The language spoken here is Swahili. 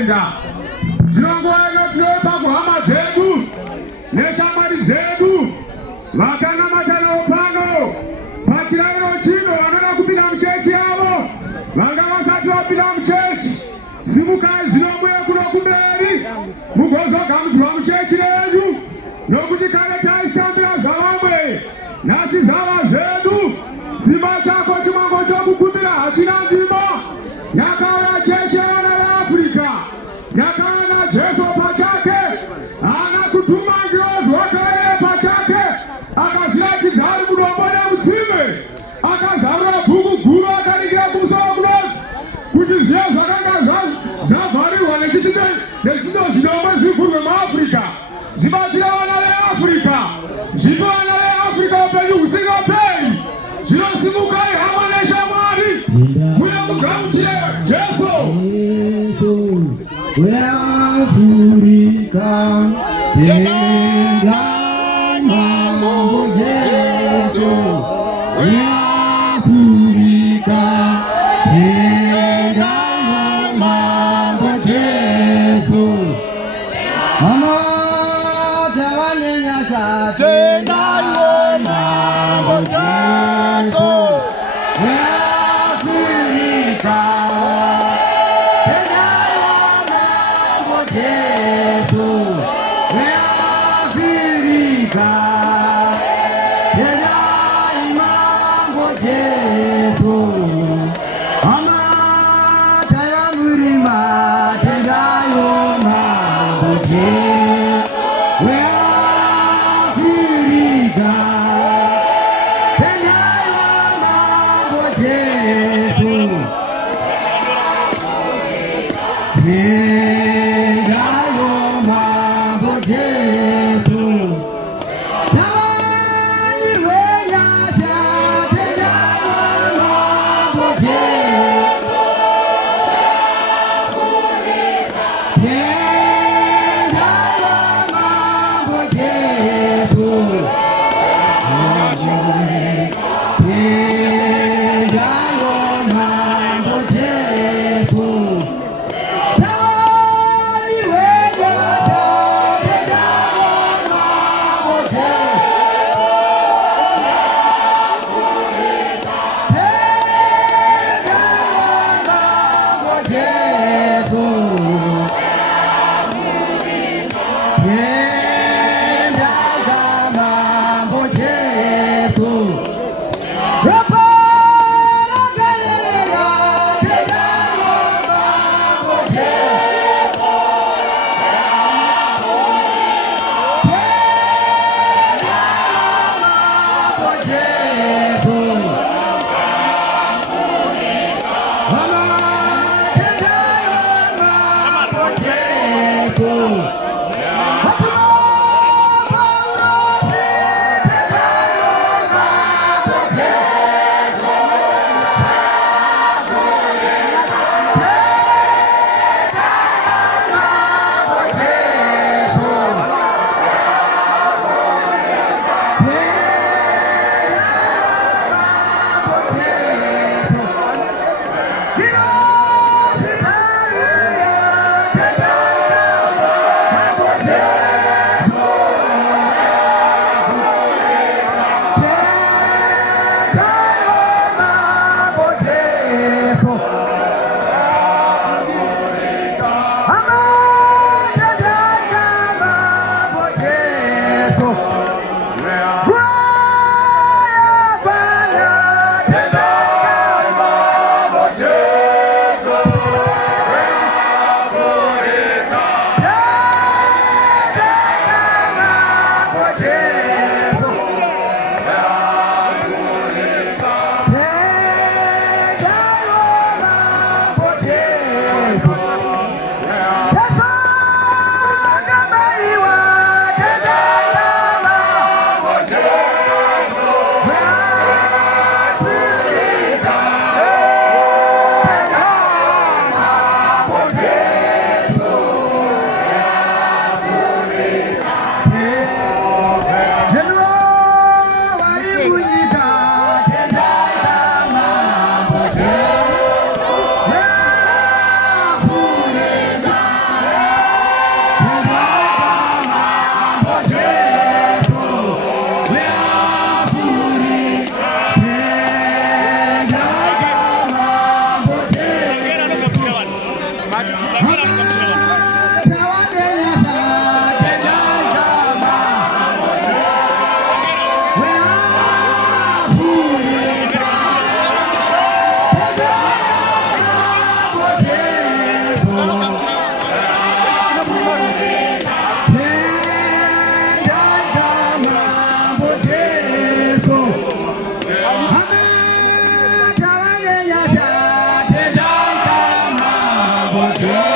kuenda. Zinongoenda tunopa kuhama zedu, neshamwari zedu, vatana matana opano, pachirairo chino vanoda kupinda muchechi yavo, vanga vasati vapinda muchechi, simukai zvinomwe kuno kumberi, mugozogamudzwa muchechi renyu, nokuti kare taisambira zvavamwe, nhasi zvava zvedu, simba chako chimango chokukumbira hachina ndima, yakauya chechi yavana veAfrica, yakauya naJesu pachake, haana kutuma ngirozi wakaire pachake, akazviratidza ari mudombo nemutsime, akazarura bhuku guru akaningira kumusoro kunoti kuti zviya zvakanga zvavharirwa nechisindo zvinomwe zvivhurwe muAfrica, zvibatsira vana veAfrica, zvipe vana veAfrica upenyu husingaperi, zvinosimukai hama neshamwari, uye mugamuchire Jesu. weAfrica, Tendai Mambo Jesu, weAfrica, Tendai Mambo Jesu, Mama Tawanirwe, Tendai Mambo Jesu, weAfrica. Jesu, weAfrica, Tendai Mambo Jesu, amata ya mlima, Tendai Mambo Jesu, weAfrica, Tendai Mambo Jesu. Mambo Jesu.